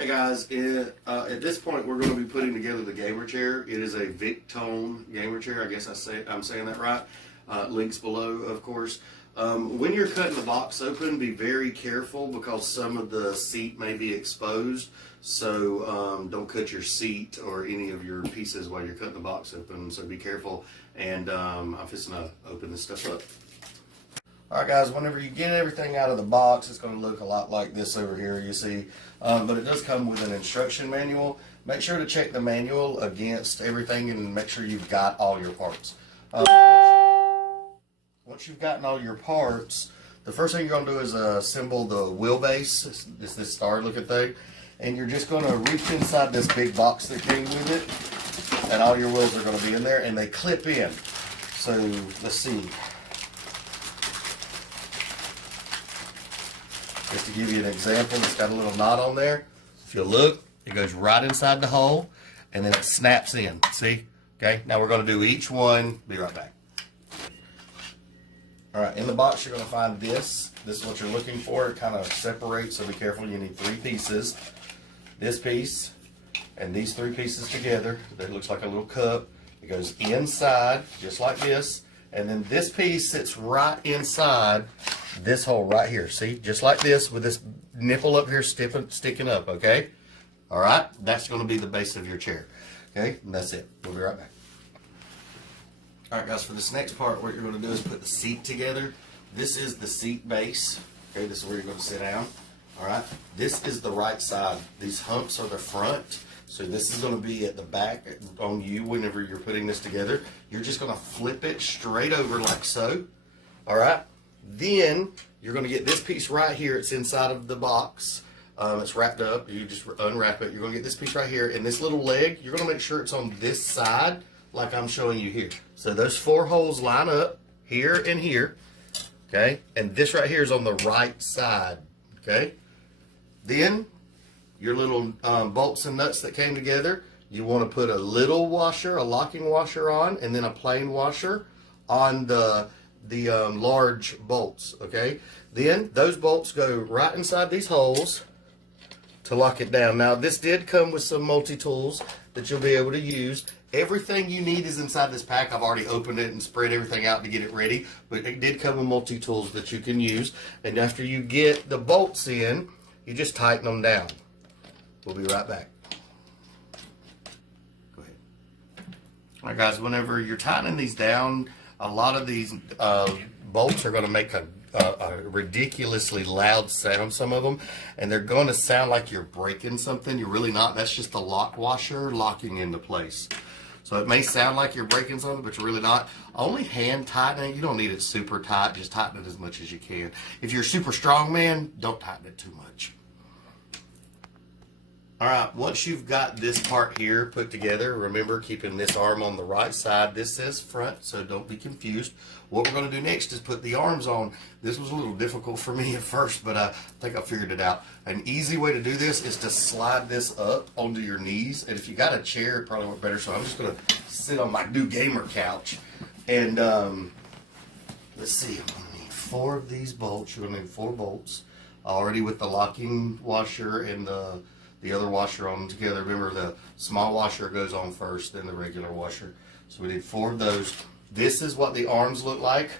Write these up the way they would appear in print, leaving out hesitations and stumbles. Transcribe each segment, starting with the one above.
Hey guys, at this point we're going to be putting together the gamer chair. It is a Victone gamer chair. I guess I'm saying that right. Links below, of course. When you're cutting the box open, be very careful because some of the seat may be exposed. So don't cut your seat or any of your pieces while you're cutting the box open. So be careful. And I'm just going to open this stuff up. Alright guys, whenever you get everything out of the box, it's going to look a lot like this over here, you see. But it does come with an instruction manual. Make sure to check the manual against everything and make sure you've got all your parts. Once you've gotten all your parts, the first thing you're going to do is assemble the wheelbase. It's this star looking thing. And you're just going to reach inside this big box that came with it. And all your wheels are going to be in there and they clip in. So, let's see. Just to give you an example, it's got a little knot on there. If you look, it goes right inside the hole, and then it snaps in. See? Okay, now we're going to do each one. Be right back. Alright, in the box you're going to find this. This is what you're looking for. It kind of separates, so be careful. You need 3 pieces. This piece, and these 3 pieces together. That looks like a little cup. It goes inside, just like this. And then this piece sits right inside this hole right here. See, just like this with this nipple up here sticking up, okay? All right, that's going to be the base of your chair, okay? And that's it. We'll be right back. All right, guys, for this next part, what you're going to do is put the seat together. This is the seat base, okay? This is where you're going to sit down, all right? This is the right side. These humps are the front. So this is going to be at the back on you whenever you're putting this together. You're just going to flip it straight over like so. All right. Then you're going to get this piece right here. It's inside of the box. It's wrapped up. You just unwrap it. You're going to get this piece right here. And this little leg, you're going to make sure it's on this side like I'm showing you here. So those 4 holes line up here and here. Okay. And this right here is on the right side. Okay. Then your little bolts and nuts that came together, you want to put a little washer, a locking washer on, and then a plain washer on the large bolts, okay? Then those bolts go right inside these holes to lock it down. Now this did come with some multi-tools that you'll be able to use. Everything you need is inside this pack. I've already opened it and spread everything out to get it ready, but it did come with multi-tools that you can use. And after you get the bolts in, you just tighten them down. We'll be right back. Go ahead. All right, guys, whenever you're tightening these down, a lot of these bolts are going to make a ridiculously loud sound, some of them, and they're going to sound like you're breaking something. You're really not. That's just the lock washer locking into place. So it may sound like you're breaking something, but you're really not. Only hand tightening. You don't need it super tight. Just tighten it as much as you can. If you're a super strong man, don't tighten it too much. Alright, once you've got this part here put together, remember keeping this arm on the right side. This says front, so don't be confused. What we're going to do next is put the arms on. This was a little difficult for me at first, but I think I figured it out. An easy way to do this is to slide this up onto your knees. And if you got a chair, it probably work better. So I'm just going to sit on my new gamer couch. And let's see, I'm going to need 4 of these bolts. You're going to need 4 bolts. Already with the locking washer and the other washer on together. Remember, the small washer goes on first, then the regular washer. So we need 4 of those. This is what the arms look like.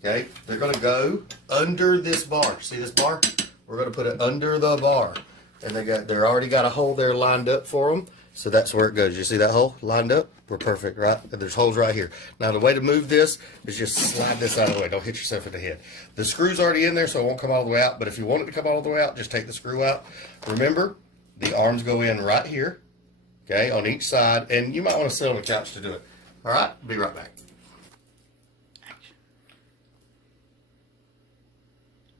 Okay, they're going to go under this bar. See this bar? We're going to put it under the bar, and they're already got a hole there lined up for them. So that's where it goes. You see that hole lined up? We're perfect, right? And there's holes right here. Now the way to move this is just slide this out of the way. Don't hit yourself in the head. The screw's already in there, so it won't come all the way out. But if you want it to come all the way out, just take the screw out. Remember, the arms go in right here, okay, on each side, and you might want to sit on the couch to do it. All right, be right back.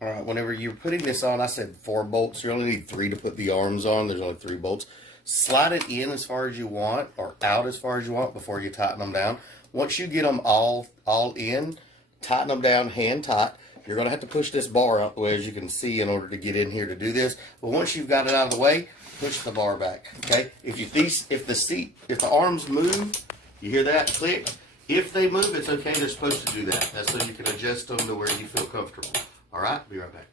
All right, whenever you're putting this on, I said 4 bolts. You only need 3 to put the arms on. There's only 3 bolts. Slide it in as far as you want or out as far as you want before you tighten them down. Once you get them all in, tighten them down hand tight. You're going to have to push this bar out the way, as you can see, in order to get in here to do this. But once you've got it out of the way, push the bar back. Okay? If the arms move, you hear that click? If they move, it's okay. They're supposed to do that. That's so you can adjust them to where you feel comfortable. All right? Be right back.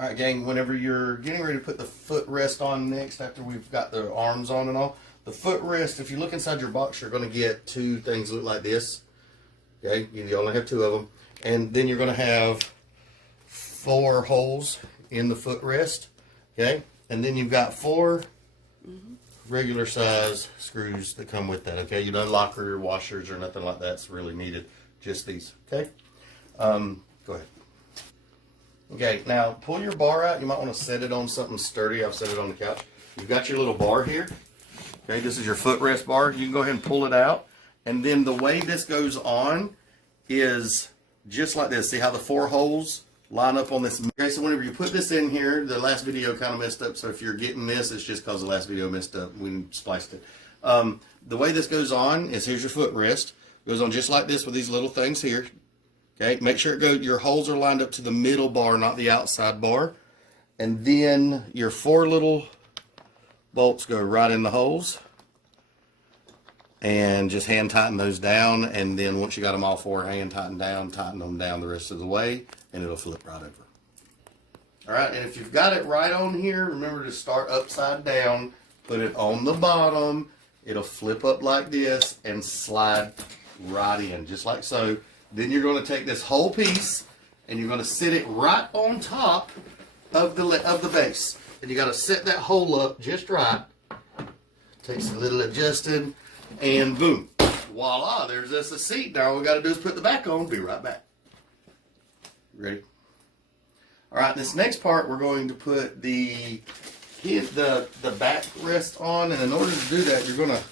All right, gang, whenever you're getting ready to put the footrest on next, after we've got the arms on and all, the footrest, if you look inside your box, you're going to get two things that look like this. Okay, you only have two of them. And then you're going to have 4 holes in the footrest. Okay, and then you've got 4 regular size screws that come with that. Okay, you don't lock or washers or nothing like that's really needed. Just these. Okay, go ahead. Okay, now pull your bar out. You might want to set it on something sturdy. I've set it on the couch. You've got your little bar here. Okay, this is your footrest bar. You can go ahead and pull it out. And then the way this goes on is just like this. See how the 4 holes line up on this? Okay, so whenever you put this in here, the last video kind of messed up. So if you're getting this, it's just because the last video messed up. We spliced it. The way this goes on is here's your footrest. It goes on just like this with these little things here. Okay, make sure your holes are lined up to the middle bar, not the outside bar. And then your 4 little bolts go right in the holes. And just hand tighten those down. And then once you got them all 4, hand tighten them down the rest of the way. And it'll flip right over. All right, and if you've got it right on here, remember to start upside down. Put it on the bottom. It'll flip up like this and slide right in, just like so. Then you're going to take this whole piece and you're going to sit it right on top of the base. And you got to set that hole up just right. Takes a little adjusting, and boom, voila! There's a seat. Now all we got to do is put the back on. Be right back. Ready? All right. This next part, we're going to put the backrest on, and in order to do that, you're going to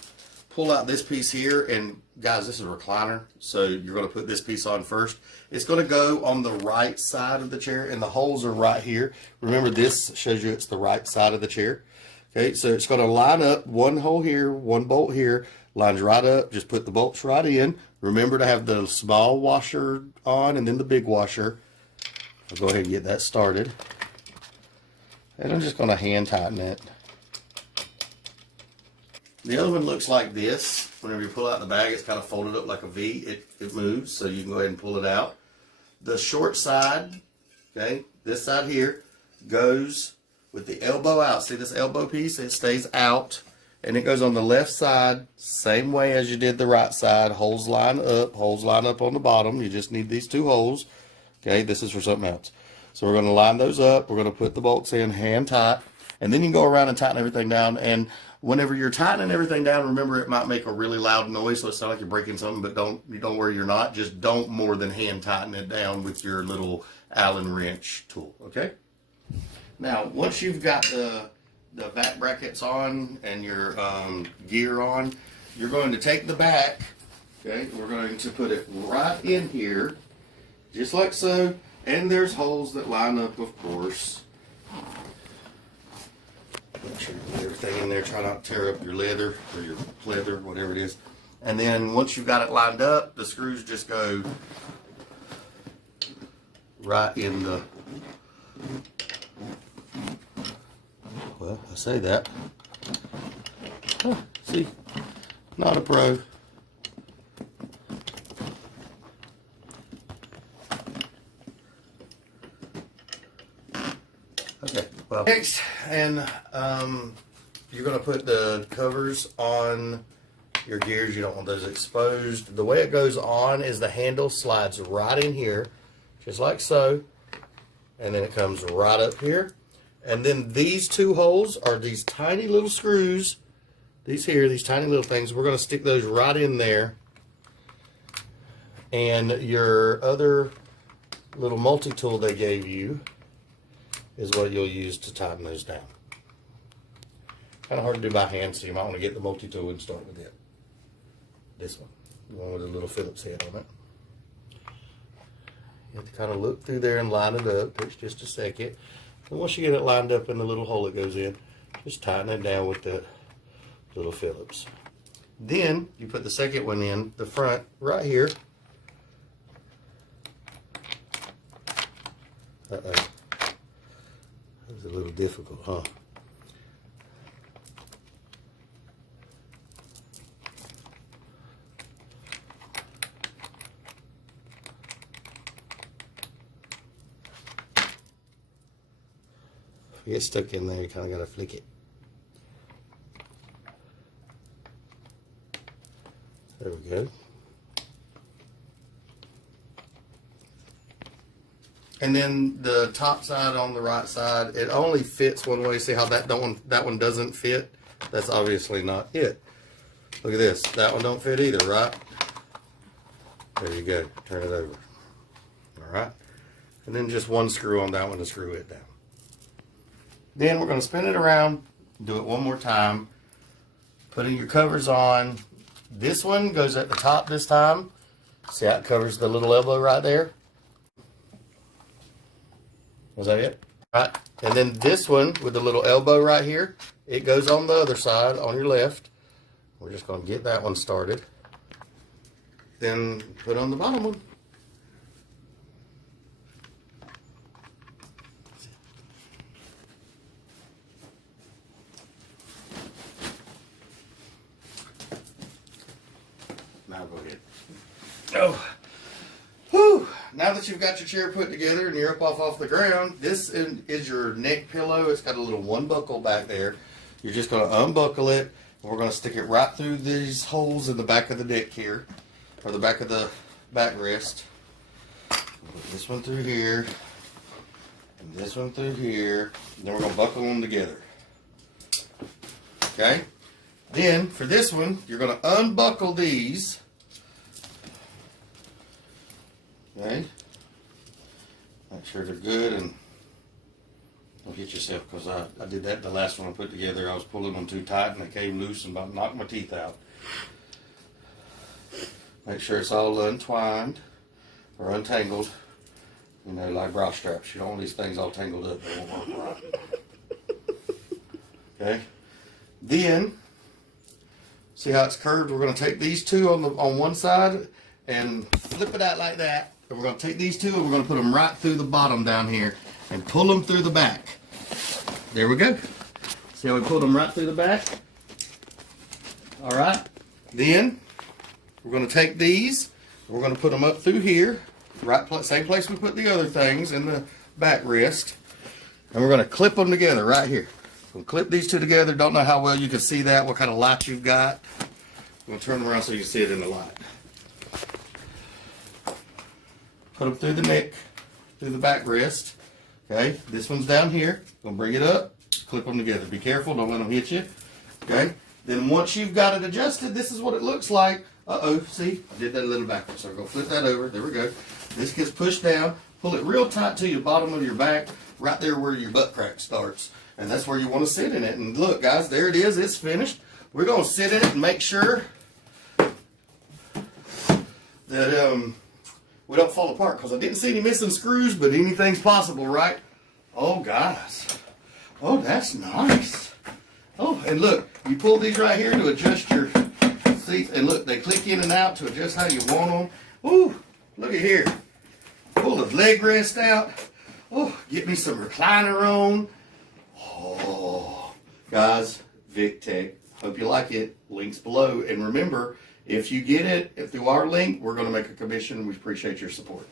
pull out this piece here, and guys, this is a recliner, so you're going to put this piece on first. It's going to go on the right side of the chair, and the holes are right here. Remember, this shows you it's the right side of the chair. Okay, so it's going to line up, 1 hole here, 1 bolt here, lines right up. Just put the bolts right in. Remember to have the small washer on and then the big washer. I'll go ahead and get that started. And I'm just going to hand tighten it. The other one looks like this. Whenever you pull out the bag, it's kind of folded up like a V. It moves, so you can go ahead and pull it out. The short side, okay, this side here, goes with the elbow out. See this elbow piece? It stays out, and it goes on the left side, same way as you did the right side. Holes line up on the bottom. You just need these 2 holes. Okay, this is for something else. So we're going to line those up. We're going to put the bolts in hand tight, and then you can go around and tighten everything down. And whenever you're tightening everything down, remember it might make a really loud noise, so it sounds like you're breaking something, but don't worry, you're not. Just don't more than hand tighten it down with your little Allen wrench tool, okay? Now, once you've got the back brackets on and your gear on, you're going to take the back, okay? We're going to put it right in here, just like so, and there's holes that line up, of course. Make sure you put everything in there. Try not to tear up your leather or your pleather, whatever it is. And then once you've got it lined up, the screws just go right in the... Well, I say that. See, not a pro. Okay, well, next, and you're going to put the covers on your gears. You don't want those exposed. The way it goes on is the handle slides right in here, just like so, and then it comes right up here. And then these 2 holes are these tiny little screws. These tiny little things. We're going to stick those right in there. And your other little multi-tool they gave you is what you'll use to tighten those down. Kind of hard to do by hand, so you might want to get the multi-tool and start with it. This one. The one with the little Phillips head on it. You have to kind of look through there and line it up. Takes just a second. And once you get it lined up in the little hole it goes in, just tighten it down with the little Phillips. Then you put the second one in the front right here. Uh-oh. That was a little difficult, huh? you get stuck in there, you kind of got to flick it. There we go. And then the top side on the right side, it only fits one way. See how that one doesn't fit? That's obviously not it. Look at this. That one don't fit either, right? There you go. Turn it over. All right. And then just one screw on that one to screw it down. Then we're going to spin it around. Do it one more time. Putting your covers on. This one goes at the top this time. See how it covers the little elbow right there? Was that it? All right. And then this one with the little elbow right here, it goes on the other side on your left. We're just going to get that one started. Then put on the bottom one. Now go ahead. Oh. Whew. Now that you've got your chair put together and you're up off the ground, this is your neck pillow. It's got a little one buckle back there. You're just going to unbuckle it. And we're going to stick it right through these holes in the back of the deck here, or the back of the backrest. Put this one through here, and this one through here. And then we're going to buckle them together. Okay? Then, for this one, you're going to unbuckle these. Okay? Make sure they're good, and don't hit yourself, because I did that the last one I put together. I was pulling them too tight and they came loose and about knocked my teeth out. Make sure it's all untwined or untangled. You know, like bra straps. You don't want these things all tangled up. They won't work right. Okay? Then, see how it's curved? We're going to take these two on one side and flip it out like that. And we're going to take these two and we're going to put them right through the bottom down here and pull them through the back. There we go. See how we pulled them right through the back? All right. Then we're going to take these. We're going to put them up through here. Same place we put the other things in the backrest. And we're going to clip them together right here. We'll clip these two together. Don't know how well you can see that, what kind of light you've got. I'm going to turn them around so you can see it in the light. Put them through the neck, through the backrest. Okay, this one's down here. Gonna bring it up, clip them together. Be careful, don't let them hit you. Okay, then once you've got it adjusted, this is what it looks like. Uh-oh, see, I did that a little backwards. So I'm gonna flip that over, there we go. This gets pushed down, pull it real tight to your bottom of your back, right there where your butt crack starts. And that's where you wanna sit in it. And look guys, there it is, it's finished. We're gonna sit in it and make sure that we don't fall apart, because I didn't see any missing screws, but anything's possible, right? Oh, guys. Oh, that's nice. Oh, and look, you pull these right here to adjust your seats, and look, they click in and out to adjust how you want them. Ooh, look at here. Pull the leg rest out. Oh, get me some recliner on. Oh, guys, Victone. Hope you like it. Links below. And remember, if you get it through our link, we're going to make a commission. We appreciate your support.